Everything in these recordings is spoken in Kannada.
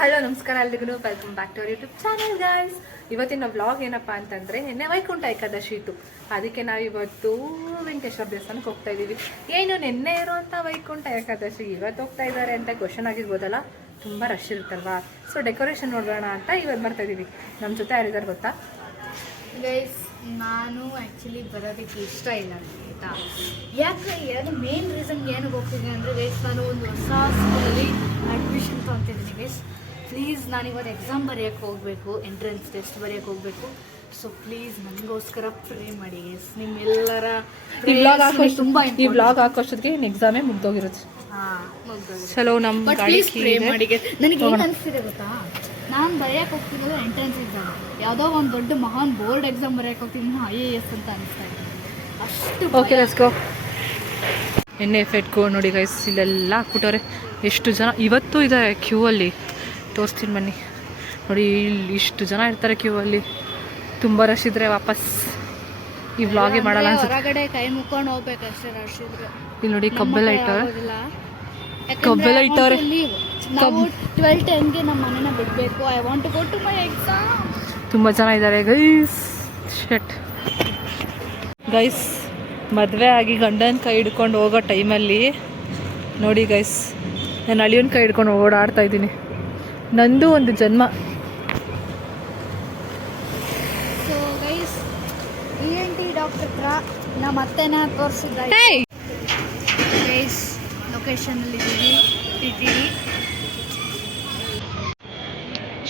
ಹಲೋ ನಮಸ್ಕಾರ ಎಲ್ರಿಗೂ welcome back to our YouTube channel guys. ಇವತ್ತಿನ ವ್ಲಾಗ್ ಏನಪ್ಪಾ ಅಂತಂದ್ರೆ ನಿನ್ನೆ ವೈಕುಂಠ ಏಕಾದಶಿ ಇತ್ತು. ಅದಕ್ಕೆ ನಾವು ಇವತ್ತು ವೆಂಕಟೇಶ್ವರ ದೇವಸ್ಥಾನಕ್ಕೆ ಹೋಗ್ತಾ ಇದೀವಿ. ಏನು ನಿನ್ನೆ ಇರುವಂತ ವೈಕುಂಠ ಏಕಾದಶಿ ಇವತ್ತು ಹೋಗ್ತಾ ಇದ್ದಾರೆ ಅಂತ ಕ್ವಶನ್ ಆಗಿರ್ಬೋದಲ್ಲ, ತುಂಬಾ ರಶ್ ಇರುತ್ತಲ್ವಾ. ಸೊ ಡೆಕೋರೇಷನ್ ನೋಡೋಣ ಅಂತ ಇವತ್ತು ಬರ್ತಾ ಇದೀವಿ. ನಮ್ಮ ಜೊತೆ ಯಾರಿದ್ದಾರೆ ಗೊತ್ತಾ ಗೈಸ್? ನಾನು ಆ್ಯಕ್ಚುಲಿ ಬರೋದಕ್ಕೆ ಇಷ್ಟ ಇಲ್ಲ ಆಯಿತಾ. ಯಾಕೆ ಅದು ಮೇನ್ ರೀಸನ್ ಏನಕ್ಕೆ ಹೋಗ್ತಿದ್ದೀನಿ ಅಂದರೆ ಗೈಸ್, ನಾನು ಒಂದು ಹೊಸ ಸ್ಕೂಲಲ್ಲಿ ಅಡ್ಮಿಷನ್ ತೊಗೊತಿದ್ದೀನಿ ಗೈಸ್. ಪ್ಲೀಸ್ ನಾನು ಇವತ್ತು ಎಕ್ಸಾಮ್ ಬರೆಯೋಕ್ಕೆ ಹೋಗಬೇಕು, ಎಂಟ್ರೆನ್ಸ್ ಟೆಸ್ಟ್ ಬರೆಯೋಕ್ಕೆ ಹೋಗಬೇಕು. ಸೊ ಪ್ಲೀಸ್ ನನಗೋಸ್ಕರ ಪ್ರೇ ಮಾಡಿ ಗೈಸ್. ನಿಮ್ಮೆಲ್ಲರ ತುಂಬ ಈ ವ್ಲಾಗ್ ಹಾಕೋಷ್ಟೊತ್ತಿಗೆ ಎಕ್ಸಾಮೇ ಮುಗ್ದೋಗಿರುತ್ತೆ. ಚಲೋ ನಮ್ಮ ಪ್ಲೀಸ್ ಪ್ರೇ ಮಾಡಿ ಗೈಸ್. ನನಗೆ ಏನು ಅನಿಸ್ತಿದೆ ಗೊತ್ತಾ, ನಾನು ಬರೆಯೋಕ್ಕೆ ಹೋಗ್ತಿರೋದು ಎಂಟ್ರೆನ್ಸ್ ಎಕ್ಸಾಮ್, ಯಾವುದೋ ಒಂದು ದೊಡ್ಡ ಮಹಾನ್ ಬೋರ್ಡ್ ಎಕ್ಸಾಮ್ ಬರೆಯೋಕ್ಕೆ ಹೋಗ್ತಿದ್ದೀನಿ, IAS ಅಂತ ಅನಿಸ್ತಾ ಇದೆ ಅಷ್ಟು. Okay let's go. ಎಣ್ಣೆ ಎಫೆಕ್ಟ್ಗೋ ನೋಡಿ ಗೈಸ್, ಇಲ್ಲೆಲ್ಲ ಹಾಕ್ಬಿಟ್ಟವ್ರೆ. ಎಷ್ಟು ಜನ ಇವತ್ತು ಇದ್ದಾರೆ ಕ್ಯೂ ಅಲ್ಲಿ, ತೋರಿಸ್ತೀನಿ ಬನ್ನಿ. ನೋಡಿ ಇಲ್ಲಿ ಇಷ್ಟು ಜನ ಇರ್ತಾರೆ ಕ್ಯೂ ಅಲ್ಲಿ. ತುಂಬ ರಶ್ ಇದ್ರೆ ವಾಪಸ್ ಈ ವ್ಲಾಗೇ ಮಾಡಲ್ಲ ಅನ್ಸುತ್ತೆ. ಹೊರಗಡೆ ಕೈ ಮುಕ್ಕೊಂಡು ಹೋಗ್ಬೇಕಷ್ಟೇ ರಶ್ ಇದ್ರೆ. ಇಲ್ಲಿ ನೋಡಿ ಕಬ್ಬೆಲ್ಲ ಇಟ್ಟವ್ರೆ, ಕಬ್ಬೆಲ್ಲ ಇಟ್ಟವ್ರೆ. ನಾವು 12:10ಗೆ ನಮ್ಮ ಮನೇನ ಬಿಡಬೇಕು. I want to go to my exam. ತುಂಬ ಜನ ಇದ್ದಾರೆ ಗೈಸ್. ಶಟ್ ಗೈಸ್, ಮದುವೆ ಆಗಿ ಗಂಡನ ಕೈ ಹಿಡ್ಕೊಂಡು ಹೋಗೋ ಟೈಮಲ್ಲಿ ನೋಡಿ ಗೈಸ್, ನಾನು ಅಳಿಯನ ಕೈ ಹಿಡ್ಕೊಂಡು ಓಡಾಡ್ತಾ ಇದ್ದೀನಿ. ನಂದು ಒಂದು ಜನ್ಮ. ಸೊ ಗೈಸ್, ENT ಡಾಕ್ಟರ್ ಹತ್ರ ನಮ್ಮ ಅತ್ತೆನ ತೋರಿಸಿದ್ದ ಗೈಸ್. ಲೊಕೇಶನಲ್ಲಿದ್ದೀವಿ, TTD.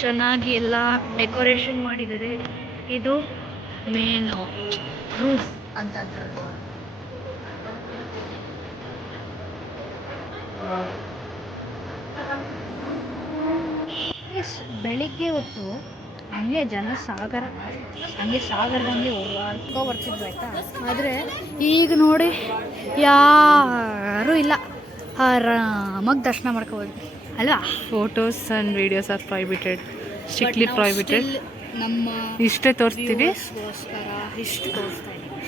ಚೆನ್ನಾಗಿ ಎಲ್ಲ ಡೆಕೋರೇಷನ್ ಮಾಡಿದ್ದಾರೆ. ಇದು ಮೇನ್ ರೂಫ್ ಅಂತ. ಬೆಳಿಗ್ಗೆ ಹೊತ್ತು ಹಂಗೆ ಜನಸಾಗರ, ಹಂಗೆ ಸಾಗರದಲ್ಲಿ ಹೊರ್ಕೊ ಬರ್ತಿದ್ವು ಆಯ್ತಾ. ಆದರೆ ಈಗ ನೋಡಿ ಯಾರೂ ಇಲ್ಲ, ಆರಾಮಾಗಿ ದರ್ಶನ ಮಾಡ್ಕೋಬೋದು ಅಲ್ವಾ. Photos and videos are prohibited, strictly prohibited. ನಮ್ಮ ಇಷ್ಟೇ ತೋರಿಸ್ತೀವಿ, ಇಷ್ಟು ತೋರಿಸ್ತಾ ಇದ್ದೀವಿ,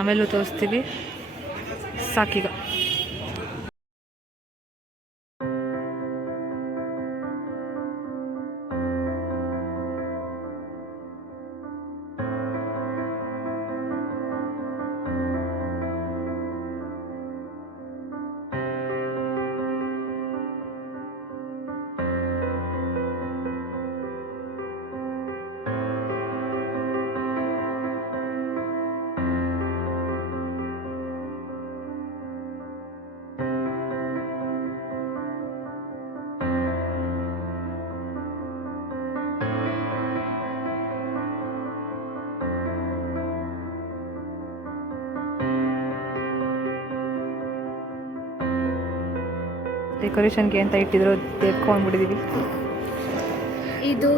ಆಮೇಲೂ ತೋರಿಸ್ತೀವಿ. ಸಾಕೀಗ. ಡೆಕೋರೇಷನ್ಗೆ ಅಂತ ಇಟ್ಟಿದ್ರು, ತೆಗ್ಕೊಂಡ್ಬಿಟ್ಟಿದ್ದೀವಿ. ಇದು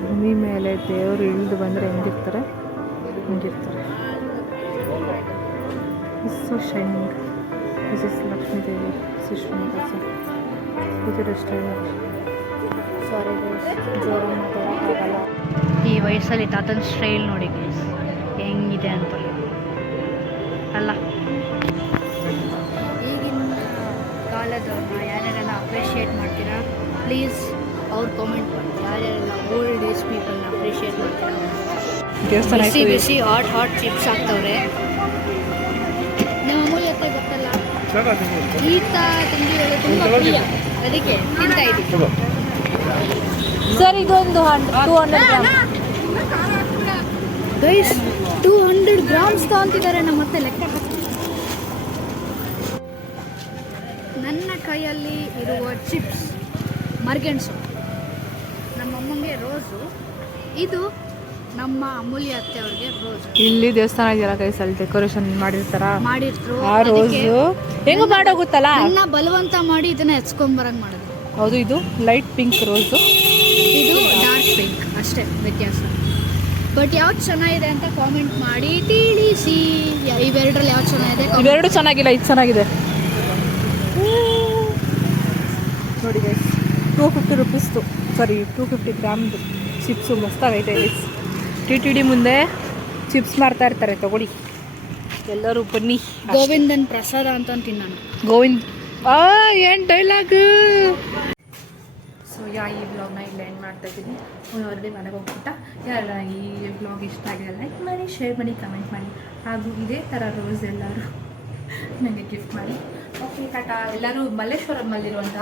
ಭೂಮಿ ಮೇಲೆ ದೇವರು ಇಳಿದು ಬಂದರೆ ಹೆಂಗಿರ್ತಾರೆ ಹಿಂಗಿರ್ತಾರೆ. So shining. This is Lakshmi Devi, Srinivasa. Sorry ಜೋರಾಗಿ ಮಾತಾಡೋಕ್ಕಾಗಲ್ಲ. ಈ ವಯಸ್ಸಲ್ಲಿ ತಾತನ ಸ್ಟೈಲ್ ನೋಡಿ ಗೈಸ್ ಹೆಂಗಿದೆ ಅಂತ ಅಲ್ಲ. ಈಗಿನ ಕಾಲದವ್ರನ್ನ ಯಾರ್ಯಾರೆಲ್ಲ ಅಪ್ರಿಷಿಯೇಟ್ ಮಾಡ್ತೀರಾ ಪ್ಲೀಸ್ ಅವ್ರು ಕಾಮೆಂಟ್ ಮಾಡಿ. ಯಾರ್ಯಾರೆಲ್ಲ ಓಲ್ಡ್ ಏಜ್ ಪೀಪಲ್ನ ಅಪ್ರಿಷಿಯೇಟ್ ಮಾಡ್ತೀರಾ. ಬಿಸಿ ಬಿಸಿ ಹಾಟ್ ಚಿಪ್ಸ್ ಹಾಕ್ತವ್ರೆ. ನಿಮ್ಮ ಅಮೂಲ್ಯತೆ ಗೊತ್ತಲ್ಲ, ಈತ ತಿಂಡಿಗಳು ತುಂಬ ಪ್ರಿಯ, ಅದಕ್ಕೆ ತಿಂತಾ ಇದ್ದೀವಿ. ಸರ್ ಇದೊಂದು 200 ಗ್ರಾಮ್ ಗೈಸ್. 200 ಗ್ರಾಮ್ಸ್ ತಗೊಂತಿದ್ದಾರೆ ನಮ್ಮ ಮತ್ತೆ ಲೆಕ್ಕ ಹಾಕಿ. ನನ್ನ ಕೈಯಲ್ಲಿ ಇರುವ ಚಿಪ್ಸ್ ಮರ್ಗೆಣ್ಸು, ನಮ್ಮಮ್ಮಂಗೆ ರೋಸು, ಇದು ನಮ್ಮ ಅಮೂಲ್ಯ ಅತ್ತೆ ಅವ್ರಿಗೆ ರೋಸ್. ಇಲ್ಲಿ ದೇವಸ್ಥಾನ ಇದೆಯಲ್ಲ ಗೈಸ್, ಅಲ್ಲಿ ಡೆಕೋರೇಷನ್ ಮಾಡಿರ್ತಾರೆ. ಆ ರೋಸು ಹೆಂಗ ಮಾಡೋಗುತ್ತಲ್ಲ, ನನ್ನ ಬಲವಂತ ಮಾಡಿ ಇದನ್ನ ಹೆಚ್ಕೊಂಬರಂಗ್ ಮಾಡಿದ್ರು. ಹೌದು, ಇದು ಲೈಟ್ ಪಿಂಕ್ ರೋಸು, ಇದು ಡಾರ್ಕ್ ಪಿಂಕ್, ಅಷ್ಟೇ ವ್ಯತ್ಯಾಸ. ಬಟ್ ಯಾವ್ದು ಚೆನ್ನಾಗಿದೆ ಅಂತ ಕಾಮೆಂಟ್ ಮಾಡಿ ತಿಳಿಸಿ. ಇವೆರಡರಲ್ಲಿ ಯಾವ್ದು ಚೆನ್ನಾಗಿದೆ? ಇವೆರಡು ಚೆನ್ನಾಗಿಲ್ಲ, ಇದು ಚೆನ್ನಾಗಿದೆ ನೋಡಿ ಗೈಸ್. 250 ರೂಪೀಸ್ದು, ಸಾರಿ 250 ಗ್ರಾಮ್ದು ಚಿಪ್ಸು ಮಸ್ತಾಗೈತೆ ಗೈಸ್. ಟಿ ಟಿ ಡಿ ಮುಂದೆ ಚಿಪ್ಸ್ ಮಾರ್ತಾ ಇರ್ತಾರೆ, ತಗೊಳ್ಳಿ ಎಲ್ಲರೂ ಬನ್ನಿ. ಗೋವಿಂದನ್ ಪ್ರಸಾದ ಅಂತ ತಿನ್ನೋಣ. ಗೋವಿಂದ್ ಏನು ಡೈಲಾಗ್. ಸೊ ಈ ಬ್ಲಾಗ್ನ ಇಲ್ಲಿ ಎಂಡ್ ಮಾಡ್ತಾ ಇದ್ದೀನಿ. ಆಲ್ರೆಡಿ ಮನೆಗೆ ಹೋಗ್ಬಿಟ್ಟ. ಯಾರ ಈ ಬ್ಲಾಗ್ ಇಷ್ಟ ಆಗಿದೆ ಲೈಕ್ ಮಾಡಿ, ಶೇರ್ ಮಾಡಿ, ಕಮೆಂಟ್ ಮಾಡಿ, ಹಾಗೂ ಇದೇ ಥರ ರೋಸ್ ಎಲ್ಲರೂ ನನಗೆ ಗಿಫ್ಟ್ ಮಾಡಿ. ಓಕೆ ಟಾಟಾ. ಎಲ್ಲರೂ ಮಲ್ಲೇಶ್ವರಮಲ್ಲಿರುವಂಥ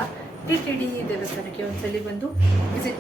ಟಿ ಟಿ ಡಿ ದೇವಸ್ಥಾನಕ್ಕೆ ಒಂದ್ಸಲಿ ಬಂದು ವಿಸಿಟ್